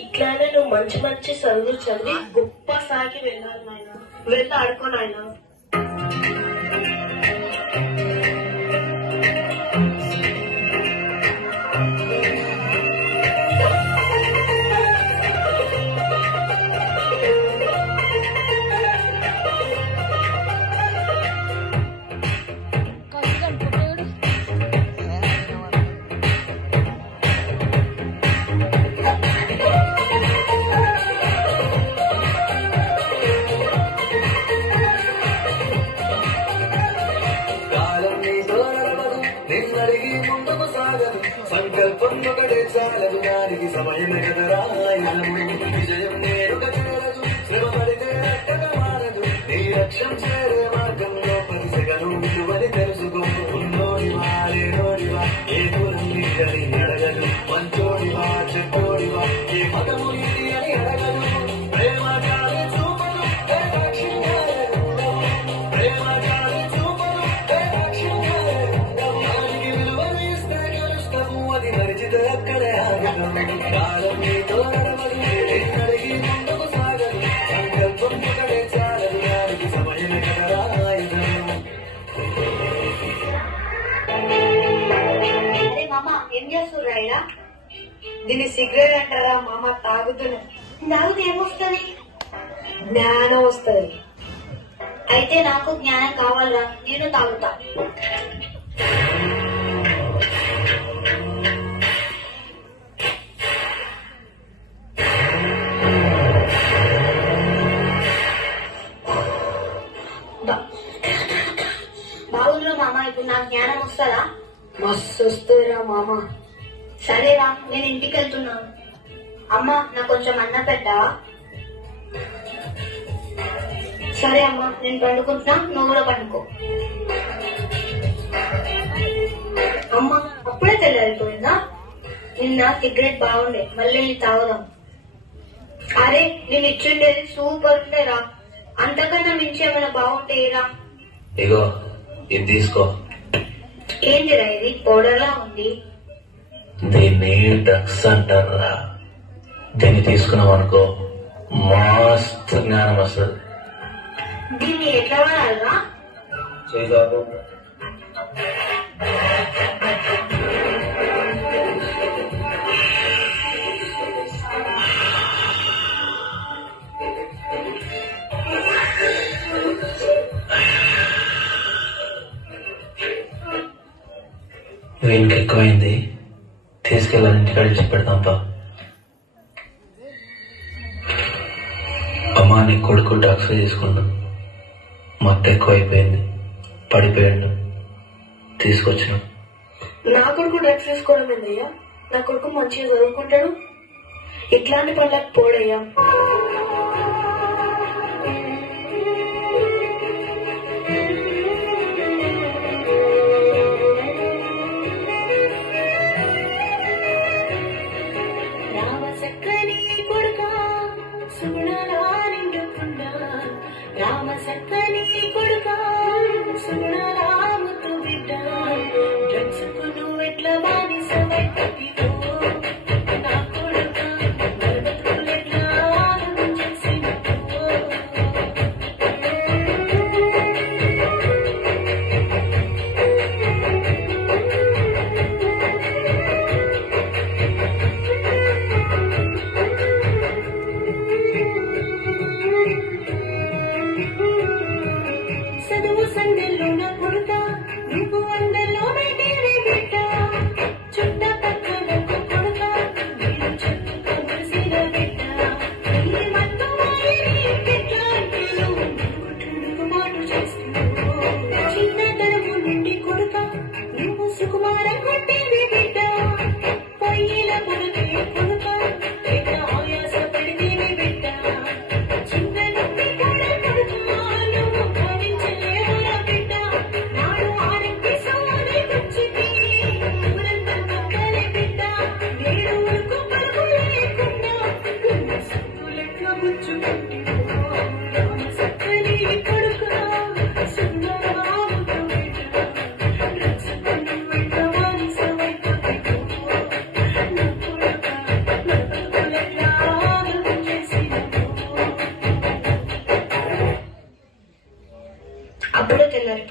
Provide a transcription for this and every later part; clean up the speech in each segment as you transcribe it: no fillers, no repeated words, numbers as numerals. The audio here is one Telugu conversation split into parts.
ఇట్లానే నువ్వు మంచి మంచి చదువులు చదివి గొప్ప స్థాయికి వెళ్ళాలి నాయన. వెళ్ళి ఆడుకో నాయన. సంకల్పం ఒకటే చాలదు, దానికి సమయమే కదరాయనము. విజయం నేరుగా చేరదు, శ్రమ పడితే అట్టగా మారదు. నీ లక్ష్యం చేరే మార్గంలో పరిసగను విలువని తెలుసుకో. ఉన్నోడివా లేనోడివా ఏ దూరం నీకని అడగదు. మంచోడివా చెడ్డోడివా ఏ మతము నీది అని అడగదు. ప్రేమ గాలి చూపదు ప్రేమ గాలి చూపదు దానికి విలువని ఇస్తే గెలుస్తాము. అది మరిచితే అక్కడే ఆగదు. కాలం నీతో నడవదు, ఎన్నడిగి ముందుకు సాగదు. సంకల్పం ఒకటే చాలదు, దానికి సమయమే కదరాయుధం. అరే మామ, ఏం చేస్తుర్రా? దీన్ని సిగరెట్ అంటారా మామ? తాగుతున్నా. తాగుతూ ఏమొస్తుంది? జ్ఞానం వస్తుంది. అయితే నాకు జ్ఞానం కావాలా? నేను తాగుతా. బాగుందిరా మామ, ఇప్పుడు నాకు జ్ఞానం వస్తుందా? మస్తు వస్తుందిరా మామ. సరేరా, నేను ఇంటికి వెళ్తున్నాను. అమ్మ, నాకు కొంచెం అన్నం పెట్టావా? సరే అమ్మా, నేను పండుకుంటున్నా, నువ్వు కూడా పండుకో. అమ్మ, అప్పుడే తెల్లారిపోయిందా? నిన్న సిగరెట్ బాగుండే, మళ్ళీ తాగుదాం. అరే, నేను ఇచ్చిండేది సూపర్ ఉండేరా. అంతకన్నా మించి ఏమైనా బాగుంటాయిరా. ఇగో ఇది తీసుకో. ఏంటిరా ఇది? పౌడర్లా ఉంది. దీన్ని డ్రగ్స్ అంటారా. దీన్ని తీసుకున్నాం అనుకో, మస్తు జ్ఞానం వస్తుంది. దీన్ని ఎట్లా వాడాలరా? చేయదాపు వీనికి ఎక్కువైంది, తీసుకెళ్ళాలి, ఇంటికాడ ఇచ్చి పెడతాంపా. అమ్మా, నీ కొడుకు డ్రగ్స్ తీసుకుంటాం, మత్తు ఎక్కువైపోయింది, పడిపోయాడు, తీసుకొచ్చిన. నా కొడుకు డ్రగ్స్ తీసుకోవడం ఏందయ్యా? నా కొడుకు మంచిగా చదువుకుంటాడు, ఇట్లాంటి పనులకు పోడయ్యా. రామ సక్కని కొడుకా, సుగుణాల ముద్దు బిడ్డ, డ్రగ్స్ కు నువ్వెట్లా బానిసవైతివో నా కొడుకా, బ్రతుకులెట్లా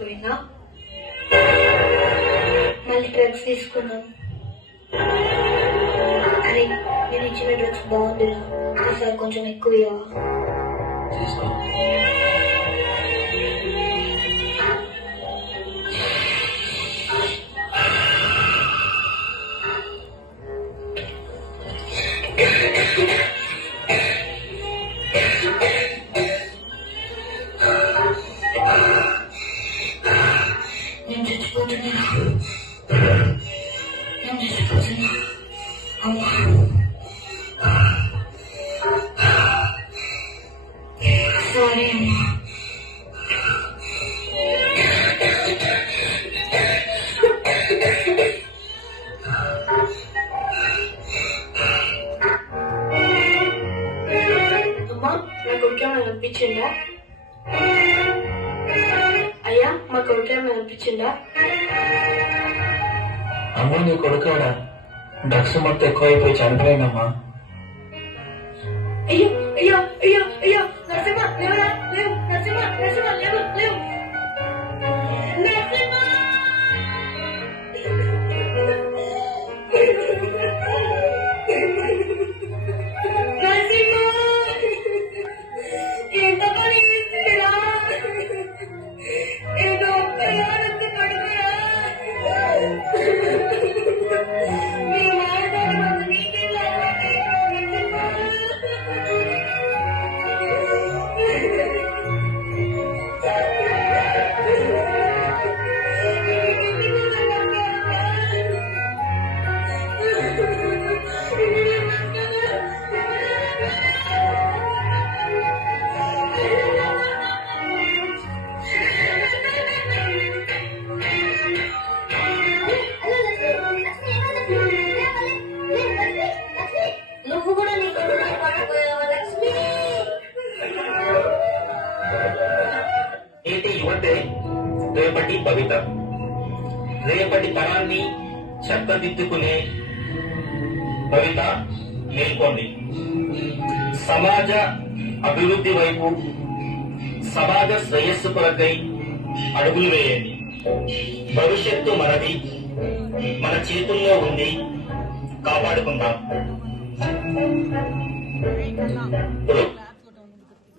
అయిపోయినా మళ్ళీ డ్రగ్స్ తీసుకున్నాను. అరే నేను ఇచ్చిన డ్రగ్స్ బాగుందిరా, ఒకసారి కొంచెం ఎక్కువ ఇవ్వవా? తీసుకో. నేను చచ్చిపోతున్నా, నేను చచ్చిపోతున్నా. అమ్మా సారీ అమ్మా. అమ్మా నా కొడుకేమైనా అనిపించిందా? అయ్యా మా కొడుకేమైనా అనిపించిందా? అమ్మ నీ కొడుకాడా డ్రగ్స్ మొత్తం ఎక్కువైపోయి చనిపోయిందమ్మా. అయ్యో అయ్యో అయ్యో అయ్యో నరసింహ లేవరా, లేవు నరసింహ, నరసింహ లేవు, లేవు నరసింహ. నరసింహ ఎంత పని చేసిందిరా, ఏదో ఒక్కసారి పడుకురా. మీ మాట్లాడమని నీకే నువ్వు కూడా నీ కొడుకు పడకపోయావా లక్ష్మి? నేటి యువతే రేపటి భవిత, రేపటి తరాన్ని చక్కదిద్దుకునే భవిత మేల్కోండి. సమాజ అభివృద్ధి వైపు, సమాజ శ్రేయస్సు కొరకై అడుగులు వేయండి. భవిష్యత్తు మనది, మన చేతుల్లో ఉంది, కాపాడుకుందాం. ఇప్పుడు